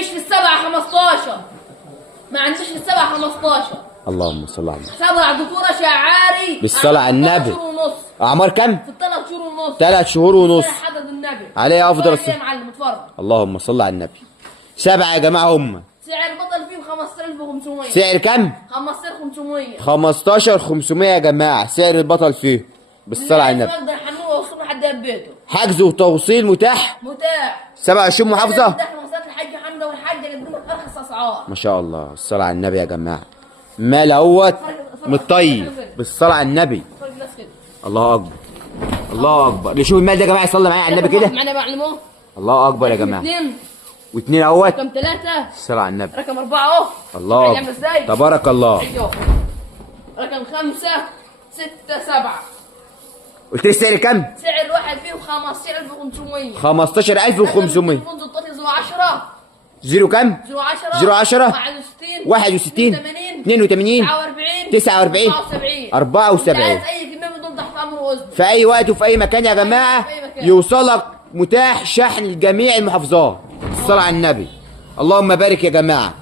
فيش في السبعة 15. ما عنديش في السبعة 15. اللهم صل على النبي. سبع ذكورة شعاري بالصلاة على النبي. 3 شهور ونص. اعمار كم؟ في 3 شهور ونص. 3 شهور ونص. حدد النبي عليه افضل الصلاة. يا معلم اتفرج. اللهم صل على النبي. 7 يا جماعه هم. سعر بطل فيه 15500. سعر كم؟ 15500. 15500 يا جماعه سعر البطل فيه. بالصلاه على النبي. نقدر نحمله ونوصله لحد بيته. حجز وتوصيل متاح. متاح. 27 محافظه. متاح مواصلات الحاج حمده والحاج يقدم لك ارخص اسعار. ما شاء الله. الصلاه على النبي يا جماعه. مال اهوت متطيب. بالصلاه على النبي. الله اكبر. الله اكبر. اللي يشوف المال ده يا جماعه يصلي معايا على النبي كده. معنا معلمه. الله اكبر يا جماعه. 2 و2 اهوت. رقم 3. الصلاه على النبي. رقم 4 اهو. الله يعمل ازاي؟ تبارك الله. ايوه. رقم 5 6 7. قلت لي السعر كم؟ سعر الواحد فيه 15500. 15500. منذ الطاقة 010. زيرو كم؟ 010. 010. 61. 61. 82. 49. 49. 74. 74. عايز اي كميه بدون تحت امر وزن. في اي وقت وفي اي مكان يا جماعه في أي مكان. يوصلك متاح شحن لجميع المحافظات. الصلاه على النبي. اللهم بارك يا جماعه.